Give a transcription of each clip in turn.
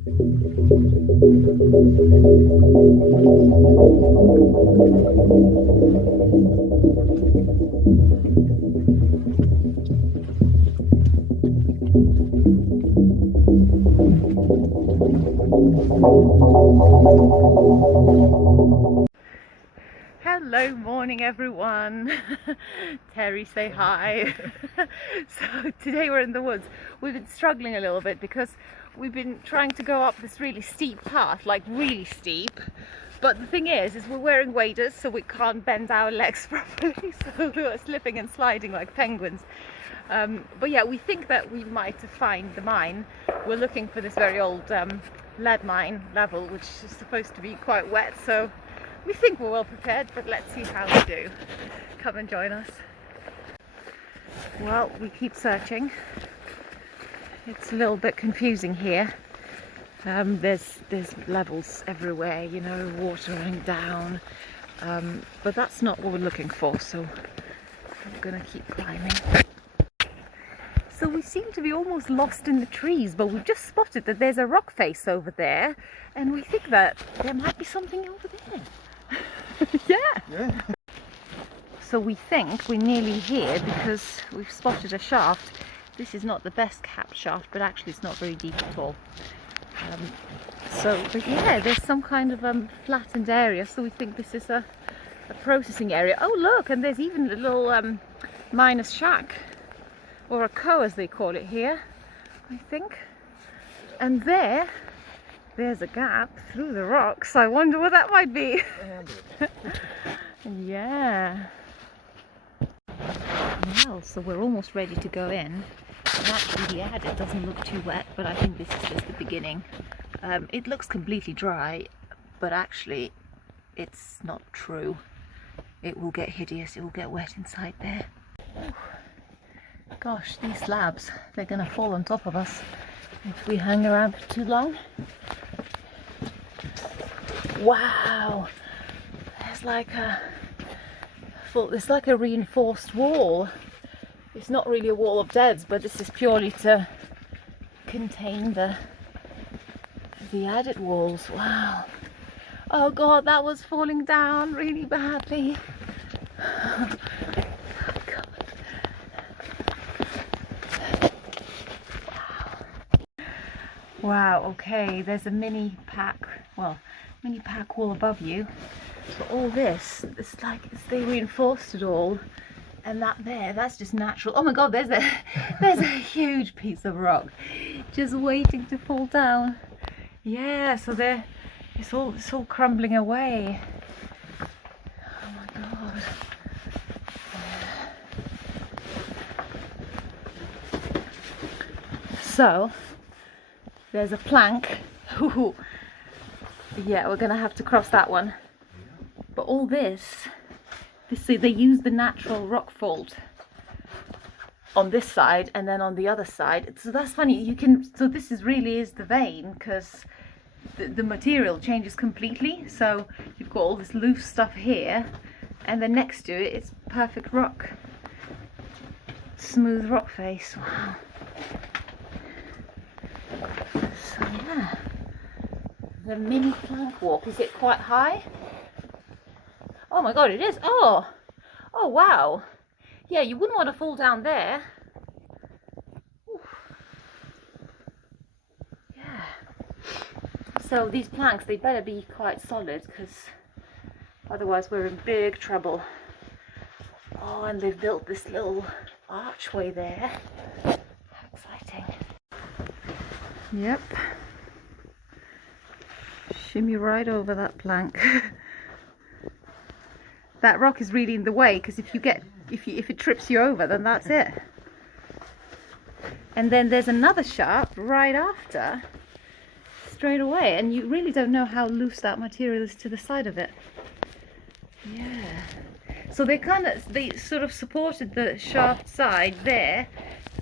Hello, morning everyone. Terry, say hi. So today we're in the woods. We've been struggling a little bit because we've been trying to go up this really steep path, like really steep. But the thing is we're wearing waders, so we can't bend our legs properly, so we're slipping and sliding like penguins. But yeah, we think that we might find the mine. We're looking for this very old lead mine level, which is supposed to be quite wet, so we think we're well prepared, but let's see how we do. Come and join us. Well, we keep searching. It's a little bit confusing here. There's levels everywhere, you know, water running down. But that's not what we're looking for, so I'm gonna keep climbing. So we seem to be almost lost in the trees, but we've just spotted that there's a rock face over there, and we think that there might be something over there. Yeah. So we think we're nearly here because we've spotted a shaft. This is not the best capped shaft, but actually it's not very deep at all. But yeah, there's some kind of flattened area, so we think this is a processing area. Oh look, and there's even a little miner's shack, or a co as they call it here, I think. And there's a gap through the rocks. I wonder what that might be. Yeah. Well, so we're almost ready to go in. And actually the adit doesn't look too wet, but I think this is just the beginning. It looks completely dry, but actually it's not true. It will get hideous, it will get wet inside there. Ooh. Gosh, these slabs, they're gonna fall on top of us if we hang around for too long. Wow, it's like a reinforced wall. It's not really a wall of deads, but this is purely to contain the adit walls. Wow. Oh god, that was falling down really badly. Oh, god. Wow, okay, there's a mini pack wall above you. But all this, it's like they reinforced it all, and that's just natural. Oh my god, there's a huge piece of rock just waiting to fall down. Yeah, so it's all crumbling away. Oh my god. So there's a plank. Yeah, we're gonna have to cross that one. But all this, they use the natural rock fault on this side and then on the other side. So that's funny. So this really is the vein, because the material changes completely. So you've got all this loose stuff here, and then next to it, it's perfect rock, smooth rock face. Wow. So yeah, the mini plank walk. Is it quite high? Oh my god, it is. Oh wow. Yeah, you wouldn't want to fall down there. Oof. Yeah. So these planks, they better be quite solid, because otherwise we're in big trouble. Oh, and they've built this little archway there. How exciting. Yep. Shimmy right over that plank. That rock is really in the way, because if it trips you over, then that's it. And then there's another shaft right after, straight away, and you really don't know how loose that material is to the side of it. Yeah. So they sort of supported the shaft side there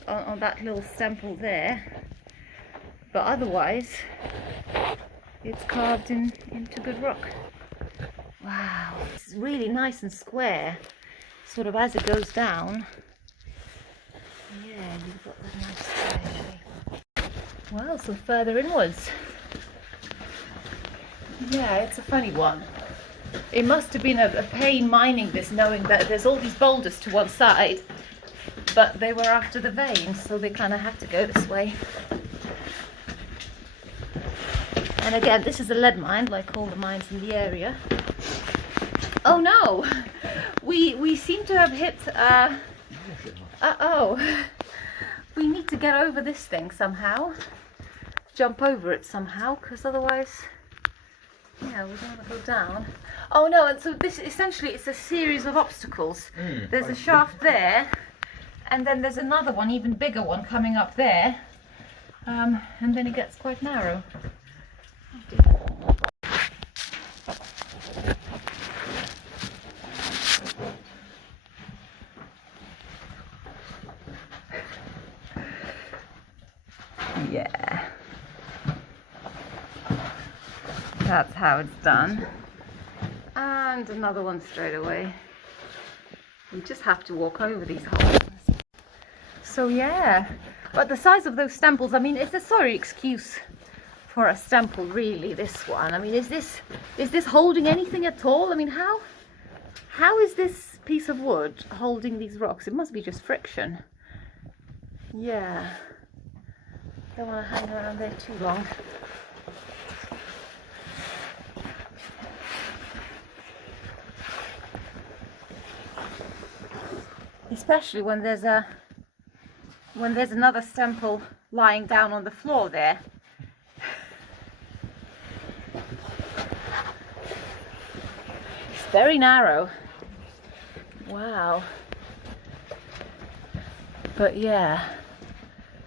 on that little stemple there, but otherwise it's carved into good rock. Wow, it's really nice and square, sort of as it goes down. Yeah, you've got that nice square shape. Well, so further inwards. Yeah, it's a funny one. It must have been a pain mining this, knowing that there's all these boulders to one side, but they were after the veins, so they kind of had to go this way. And again, this is a lead mine, like all the mines in the area. Oh no! We seem to have hit... uh-oh. We need to get over this thing somehow. Jump over it somehow, because otherwise... Yeah, we don't want to go down. Oh no, and so this essentially it's a series of obstacles. There's a shaft there, and then there's another one, even bigger one, coming up there. And then it gets quite narrow. Oh dear. Yeah. That's how it's done. And another one straight away. We just have to walk over these holes. So yeah, but the size of those stemples, I mean, it's a sorry excuse for a stemple, really, this one. I mean, is this holding anything at all? I mean, how is this piece of wood holding these rocks? It must be just friction. Yeah. Don't want to hang around there too long. Especially when there's another stemple lying down on the floor there. It's very narrow. Wow. But yeah.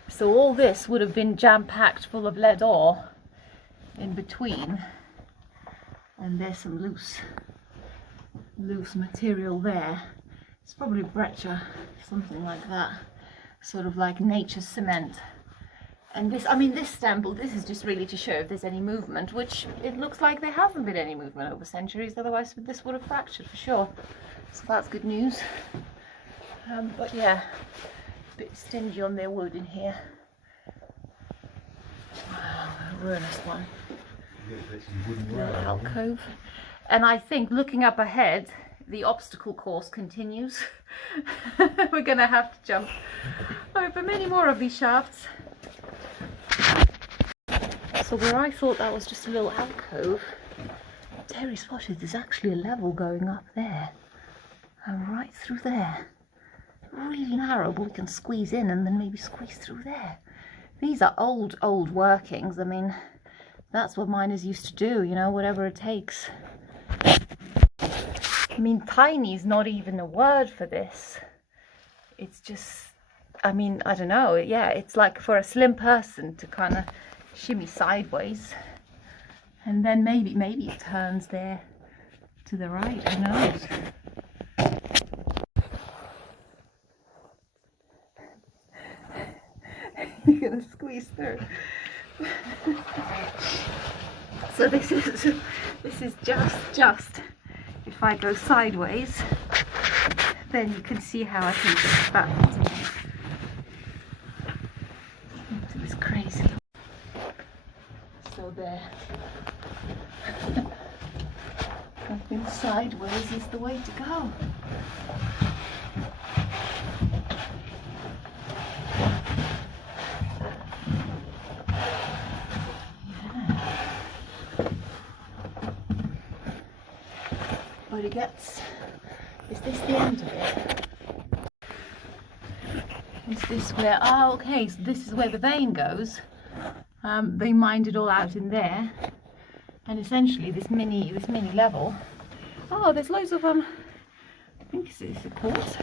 So all this would have been jam-packed full of lead ore in between. And there's some loose material there. It's probably breccia, something like that, sort of like nature's cement. And this, I mean, this stemple, this is just really to show if there's any movement, which it looks like there hasn't been any movement over centuries, otherwise this would have fractured for sure. So that's good news. But yeah, a bit stingy on their wood in here. Wow, a ruinous one. Little alcove. And I think looking up ahead, the obstacle course continues. We're gonna have to jump over many more of these shafts. So where I thought that was just a little alcove, Terry spotted there's actually a level going up there and right through there. Really narrow, but we can squeeze in and then maybe squeeze through there. These are old workings. I mean, that's what miners used to do, you know, whatever it takes. I mean, tiny is not even a word for this. It's just, I mean, I don't know. Yeah, it's like for a slim person to kind of shimmy sideways. And then maybe it turns there to the right, who knows? You're going to squeeze through. So this is just if I go sideways, then you can see how I can get back into this crazy. So there. I think sideways is the way to go. But it gets, is this the end of it? Is this where, oh okay, so this is where the vein goes. They mined it all out in there. And essentially this mini level. Oh, there's loads of, I think it's a quartz.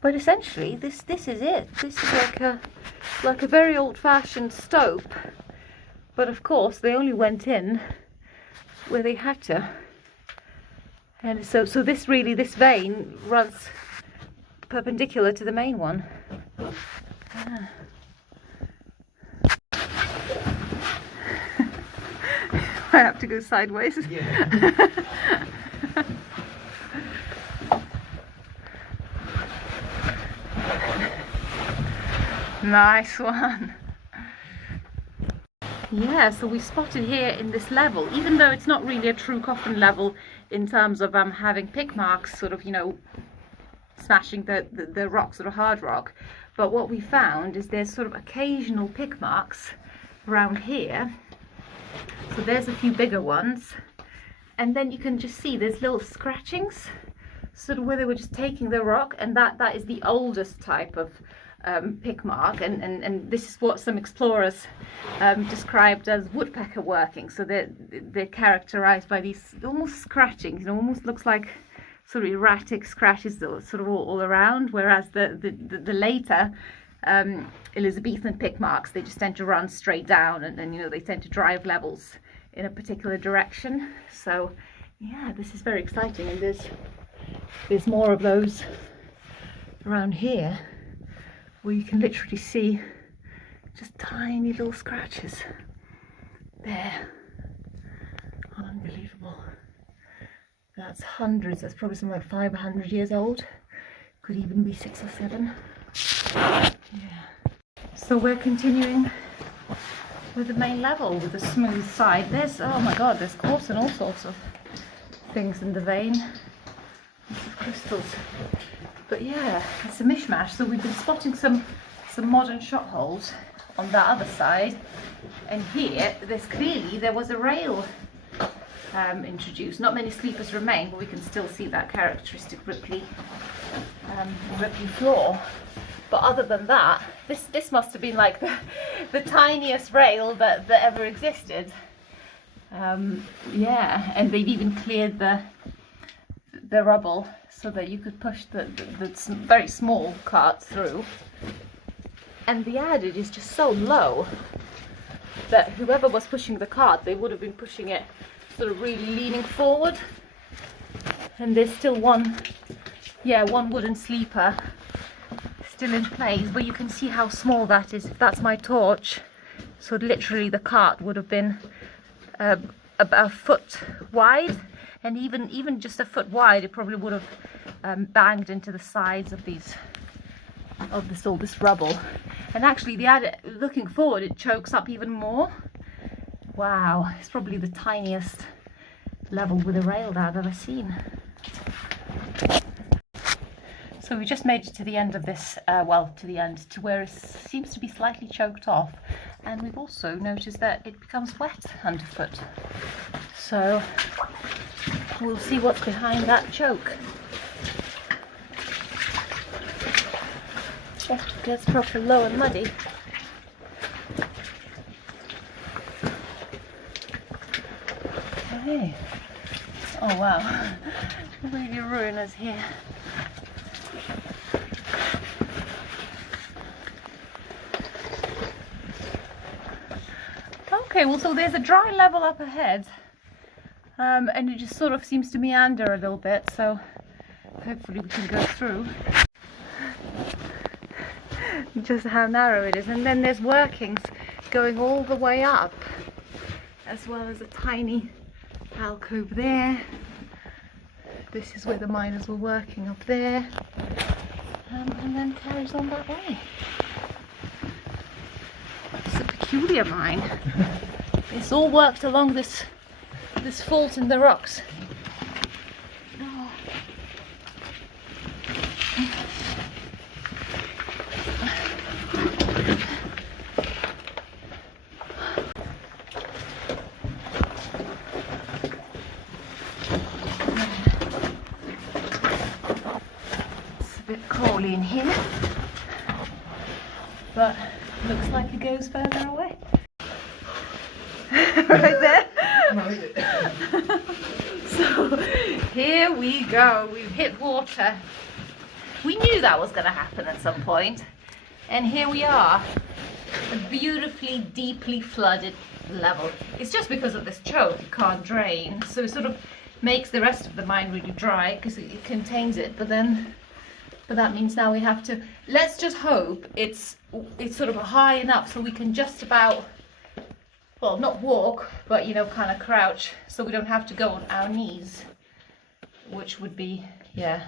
But essentially this is it. This is like a very old-fashioned stope. But of course they only went in where they had to. And so this vein runs perpendicular to the main one. Ah. I have to go sideways. Yeah. Nice one. Yeah, so we spotted here in this level, even though it's not really a true coffin level in terms of having pick marks, sort of, you know, smashing the rock, sort of hard rock. But what we found is there's sort of occasional pick marks around here. So there's a few bigger ones. And then you can just see there's little scratchings, sort of where they were just taking the rock, and that is the oldest type of pick mark, and this is what some explorers described as woodpecker working. So they're characterized by these almost scratchings, you know, almost looks like sort of erratic scratches sort of all around, whereas the later Elizabethan pick marks, they just tend to run straight down, and you know, they tend to drive levels in a particular direction. So yeah, this is very exciting, and there's more of those around here where you can literally see just tiny little scratches there. Unbelievable. That's hundreds, that's probably something like 500 years old, could even be 6 or 7. Yeah. So we're continuing with the main level with the smooth side. There's, oh my god, there's quartz and all sorts of things in the vein, lots of crystals. But yeah, it's a mishmash. So we've been spotting some modern shot holes on that other side, and here there was a rail introduced. Not many sleepers remain, but we can still see that characteristic ripply floor. But other than that, this must have been like the tiniest rail that ever existed. Yeah, and they've even cleared the rubble so that you could push the very small cart through. And the adage is just so low that whoever was pushing the cart, they would have been pushing it sort of really leaning forward. And there's still one wooden sleeper still in place, but you can see how small that is. If that's my torch, so literally the cart would have been about a foot wide, and even just a foot wide, it probably would have banged into the sides of all this rubble. And actually, looking forward, it chokes up even more. Wow, it's probably the tiniest level with a rail that I've ever seen. So we just made it to the end of this, to where it seems to be slightly choked off, and we've also noticed that it becomes wet underfoot. So we'll see what's behind that choke. It gets proper low and muddy. Okay. Oh wow, really ruinous here. Okay, well, so there's a dry level up ahead, and it just sort of seems to meander a little bit, so hopefully we can go through. Just how narrow it is, and then there's workings going all the way up, as well as a tiny alcove there. This is where the miners were working, up there, and then carries on that way. It's a peculiar mine. It's all worked along this fault in the rocks. Oh. It's a bit coaly in here, but looks like it goes further away. Right there. So here we go, we've hit water. We knew that was going to happen at some point, and here we are, a beautifully deeply flooded level. It's just because of this choke it can't drain, so it sort of makes the rest of the mine really dry because it contains it, but that means now we have to, let's just hope it's sort of high enough so we can just about, well, not walk, but, you know, kind of crouch, so we don't have to go on our knees, which would be, yeah,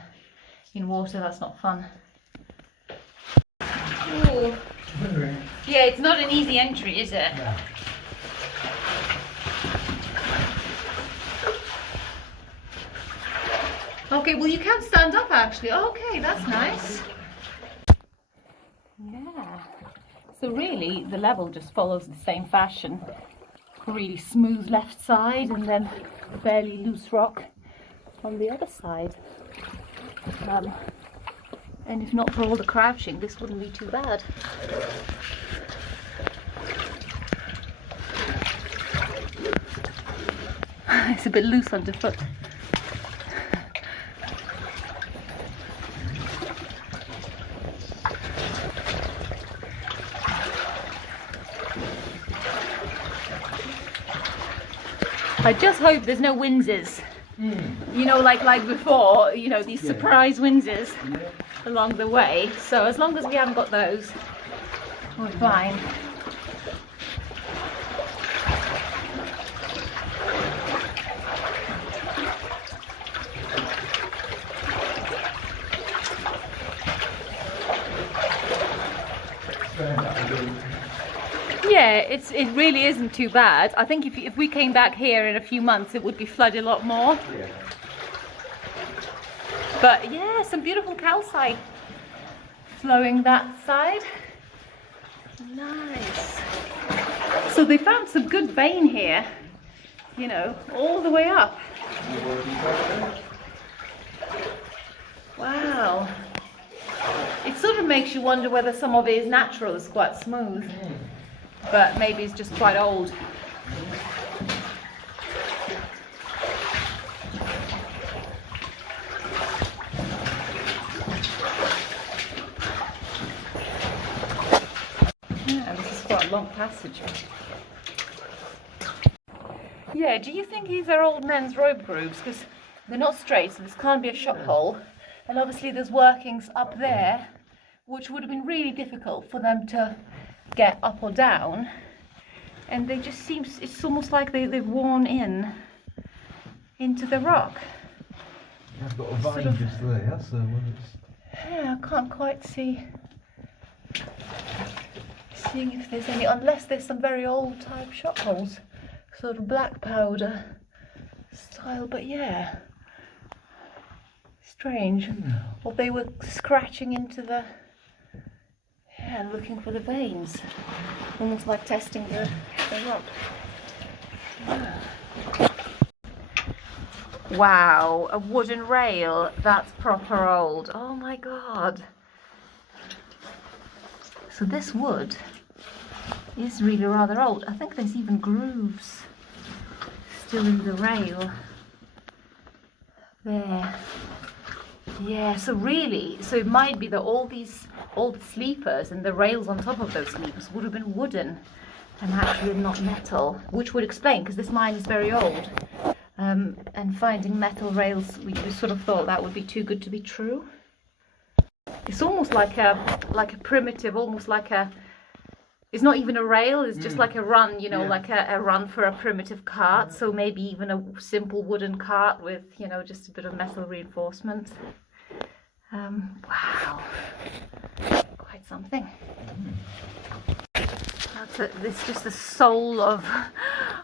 in water, that's not fun. Ooh. Yeah, it's not an easy entry, is it? No. Okay, well you can stand up actually. Okay, that's nice. Yeah. So really the level just follows the same fashion. Really smooth left side and then fairly loose rock on the other side. And if not for all the crouching, this wouldn't be too bad. It's a bit loose underfoot. I just hope there's no Windsors. You know, like before, you know, these surprise Windsors along the way. So as long as we haven't got those, we're fine. Yeah, it really isn't too bad. I think if we came back here in a few months, it would be flooded a lot more. Yeah. But yeah, some beautiful calcite flowing that side. Nice. So they found some good vein here, you know, all the way up. Wow. It sort of makes you wonder whether some of it is natural, it's quite smooth. But maybe it's just quite old. Yeah, this is quite a long passage. Yeah, do you think these are old men's rope grooves? Because they're not straight, so this can't be a shot hole. And obviously there's workings up there, which would have been really difficult for them to get up or down, and they just seem, it's almost like they've worn into the rock. I've got a vine just there, so yeah, I can't quite seeing if there's any, unless there's some very old type shot holes, sort of black powder style, but yeah, strange. Or they were scratching into the, yeah, looking for the veins, almost like testing the rock. Yeah. Wow, a wooden rail, that's proper old. Oh my god. So this wood is really rather old. I think there's even grooves still in the rail. There. Yeah, so really, so it might be that all these old sleepers and the rails on top of those sleepers would have been wooden and actually not metal, which would explain, because this mine is very old. And finding metal rails, we sort of thought that would be too good to be true. It's almost like a primitive, almost like a, it's not even a rail, it's just like a run, you know, like a run for a primitive cart. So maybe even a simple wooden cart with, you know, just a bit of metal reinforcement. Wow, quite something. This is just the sole of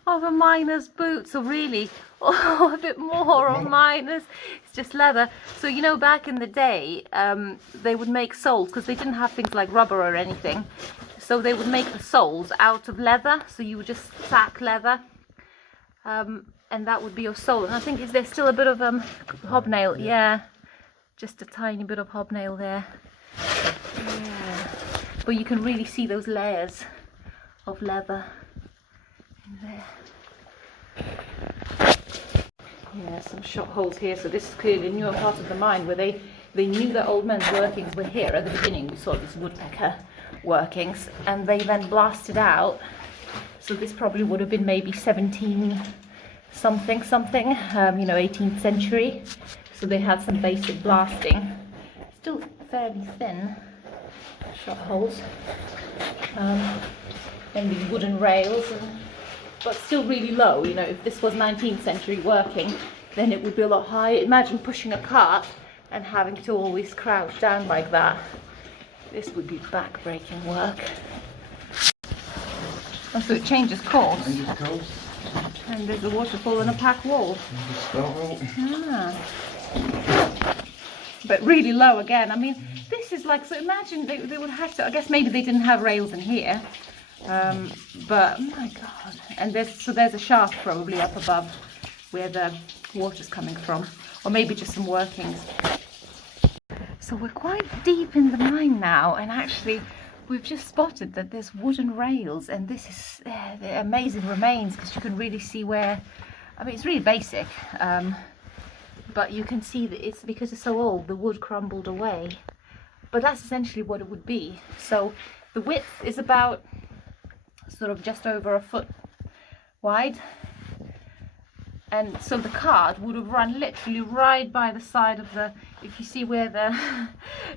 a miner's boot. So really, a bit more of miners. It's just leather. So you know, back in the day, they would make soles because they didn't have things like rubber or anything. So they would make the soles out of leather. So you would just sack leather, and that would be your sole. And I think, is there still a bit of hobnail? Yeah, just a tiny bit of hobnail there. Yeah, but you can really see those layers of leather in there. Yeah, some shot holes here. So this is clearly a newer part of the mine where they knew that old men's workings were here. At the beginning we saw these woodpecker workings, and they then blasted out. So this probably would have been maybe 17 something, you know, 18th century. So they had some basic blasting. Still fairly thin shot holes. And these wooden rails, but still really low. You know, if this was 19th century working, then it would be a lot higher. Imagine pushing a cart and having to always crouch down like that. This would be back-breaking work. Oh, so it changes course. And there's a waterfall and a pack wall. Ah. but really low again. I mean, this is like, so imagine they would have to, I guess maybe they didn't have rails in here, but oh my God. And there's a shaft probably up above where the water's coming from, or maybe just some workings. So we're quite deep in the mine now, and actually we've just spotted that there's wooden rails, and this is the amazing remains, because you can really see where, I mean, it's really basic, but you can see that it's because it's so old, the wood crumbled away. But that's essentially what it would be. So the width is about sort of just over a foot wide. And so the cart would have run literally right by the side of the, if you see where the,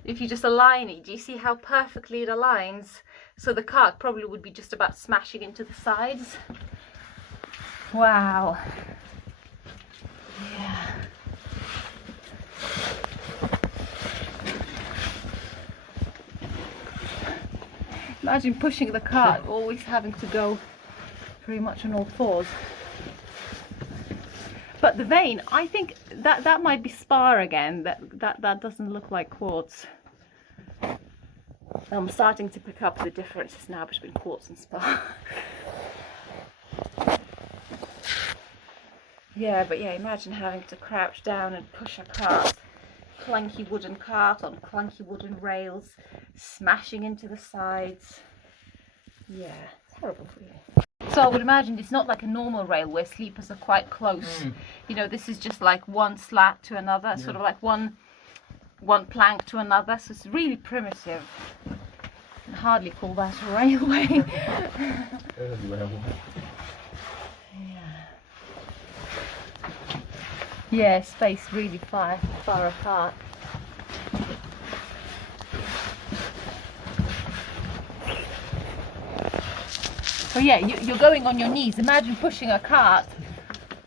if you just align it, do you see how perfectly it aligns? So the cart probably would be just about smashing into the sides. Wow. Yeah. Imagine pushing the cart, always having to go pretty much on all fours. But the vein, I think that might be spar again. That doesn't look like quartz. I'm starting to pick up the differences now between quartz and spar. Yeah, but yeah, imagine having to crouch down and push a cart, clunky wooden cart on clunky wooden rails, smashing into the sides. Yeah, it's horrible, really. So I would imagine it's not like a normal rail where sleepers are quite close. You know, this is just like one slat to another, sort of like one plank to another. So it's really primitive. I can hardly call that a railway. Yeah, spaced really far apart. So yeah, you're going on your knees. Imagine pushing a cart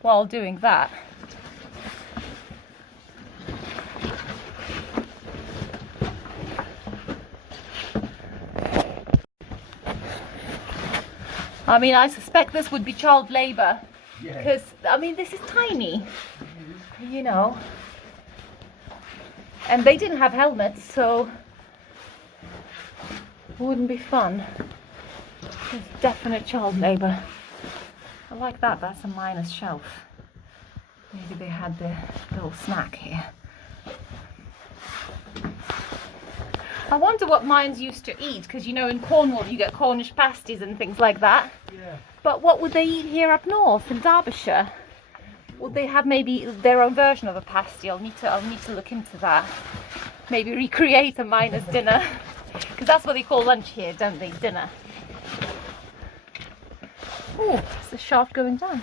while doing that. I mean, I suspect this would be child labour, because I mean, this is tiny, you know, and they didn't have helmets, so it wouldn't be fun. It's definite child labour. I like that. That's a miner's shelf. Maybe they had their little snack here. I wonder what mines used to eat, because you know in Cornwall you get Cornish pasties and things like that. Yeah. But what would they eat here up north in Derbyshire? Would they have maybe their own version of a pasty? I'll need to look into that. Maybe recreate a miner's dinner, because that's what they call lunch here, don't they? Dinner. Oh, it's the shaft going down.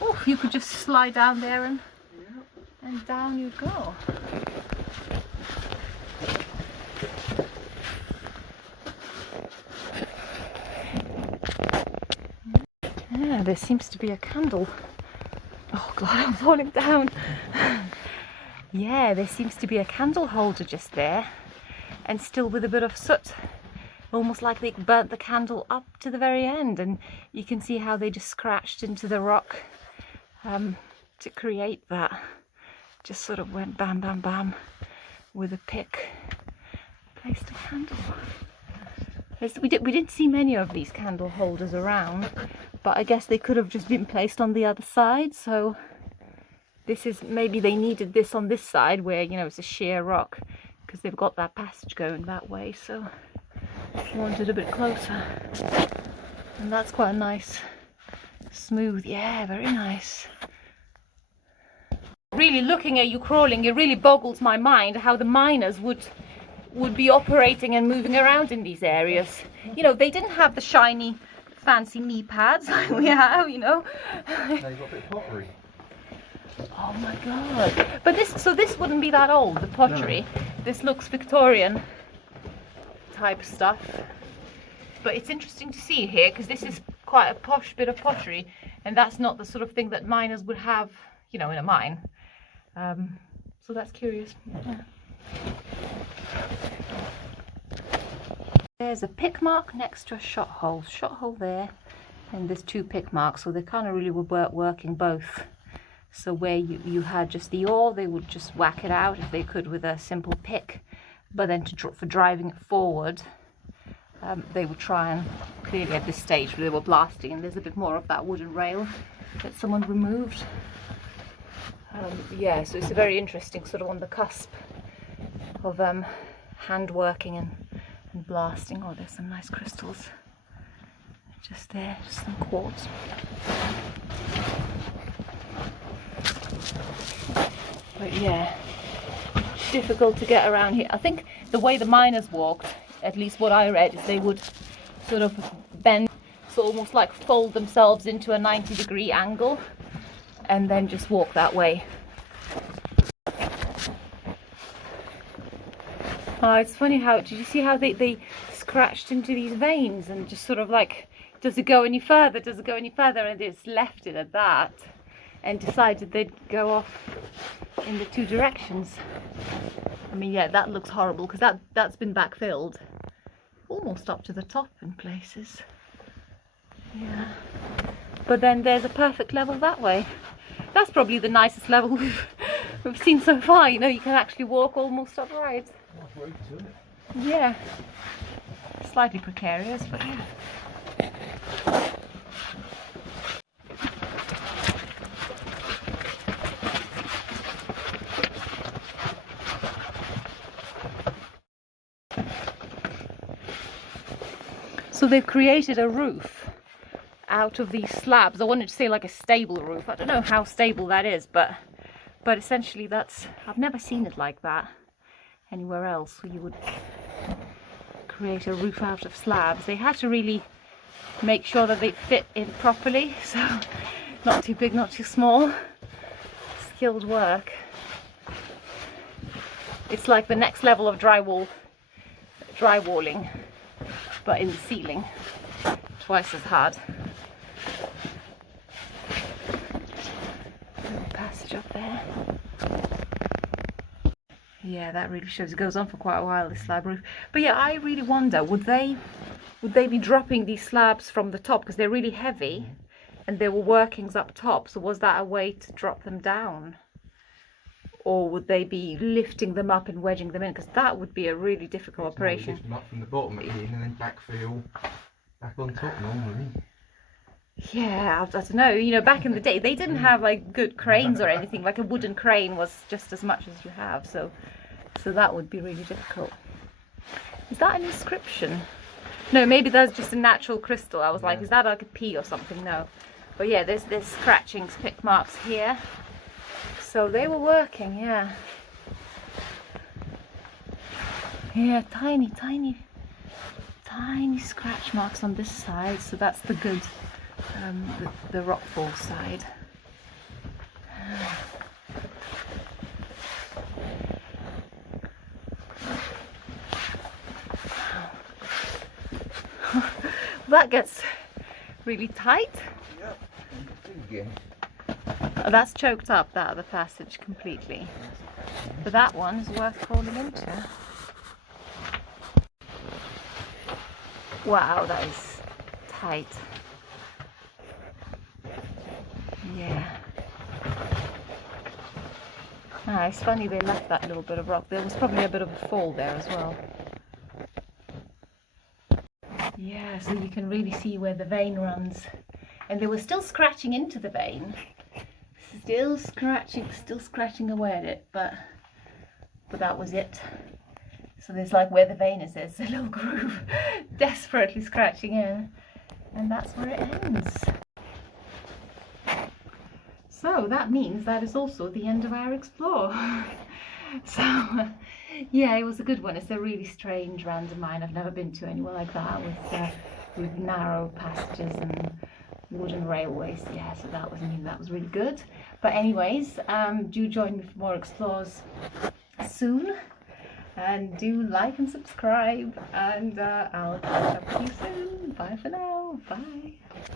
Oh, you could just slide down there and down you'd go. Yeah, there seems to be a candle. Oh God, I'm falling down. Yeah, there seems to be a candle holder just there, and still with a bit of soot, almost like they burnt the candle up to the very end, and you can see how they just scratched into the rock to create that. Just sort of went bam bam bam with a pick, placed a candle. We didn't see many of these candle holders around, but I guess they could have just been placed on the other side. So this is, maybe they needed this on this side where, you know, it's a sheer rock, because they've got that passage going that way, so I wanted a bit closer. And that's quite a nice, smooth, yeah, very nice. Really looking at you crawling, it really boggles my mind how the miners would be operating and moving around in these areas. You know, they didn't have the shiny, fancy knee pads like we have, you know. They got a bit of pottery. Oh my God. But this wouldn't be that old, the pottery. No. This looks Victorian type stuff. But it's interesting to see here, because this is quite a posh bit of pottery, and that's not the sort of thing that miners would have, you know, in a mine. So that's curious. Yeah. There's a pick mark next to a shot hole. Shot hole there, and there's 2 pick marks, so they kind of really were working both. So where you had just the ore, they would just whack it out if they could with a simple pick, but then for driving it forward, they would try and, clearly at this stage they were blasting, and there's a bit more of that wooden rail that someone removed. Yeah, so it's a very interesting sort of on the cusp of hand working and blasting. Oh, there's some nice crystals just there, just some quartz. But yeah, difficult to get around here. I think the way the miners walked, at least what I read, is they would sort of bend, so almost like fold themselves into a 90-degree angle and then just walk that way. Oh, it's funny how, did you see how they scratched into these veins and just sort of like, does it go any further, does it go any further, and they just left it at that and decided they'd go off in the 2 directions. I mean, yeah, that looks horrible because that's been backfilled almost up to the top in places. Yeah, but then there's a perfect level that way. That's probably the nicest level we've seen so far. You know, you can actually walk almost upright. Yeah, slightly precarious, but yeah. So they've created a roof out of these slabs. I wanted to say like a stable roof. I don't know how stable that is, but essentially that's, I've never seen it like that anywhere else. So you would create a roof out of slabs. They had to really make sure that they fit in properly, so not too big, not too small. Skilled work. It's like the next level of drywalling, but in the ceiling, twice as hard. Little passage up there. Yeah, that really shows. It goes on for quite a while, this slab roof. But yeah, I really wonder, would they be dropping these slabs from the top because they're really heavy, and there were workings up top? So was that a way to drop them down? Or would they be lifting them up and wedging them in? Because that would be a really difficult operation. Lift them up from the bottom again and then backfill back on top normally. Yeah, I don't know. You know, back in the day, they didn't have like good cranes or anything. Like a wooden crane was just as much as you have. So that would be really difficult. Is that an inscription? No, maybe that's just a natural crystal. I was like, is that like a P or something? No. But yeah, there's scratchings, pick marks here. So they were working, yeah. Yeah, tiny scratch marks on this side. So that's the good, the rockfall side. That gets really tight. Yeah. Oh, that's choked up, that other passage completely. But that one is worth crawling into. Wow, that is tight. Yeah. Ah, it's funny they left that little bit of rock. There was probably a bit of a fall there as well. Yeah, so you can really see where the vein runs. And they were still scratching into the vein. Still scratching away at it, but that was it. So there's like where the vein is, there's a little groove desperately scratching in, and that's where it ends. So that means that is also the end of our explore. So yeah, it was a good one. It's a really strange random mine. I've never been to anywhere like that with narrow passages and wooden railways. Yeah, so that was really good. But anyways, do join me for more explores soon, and do like and subscribe, and I'll catch up with you soon. Bye for now. Bye.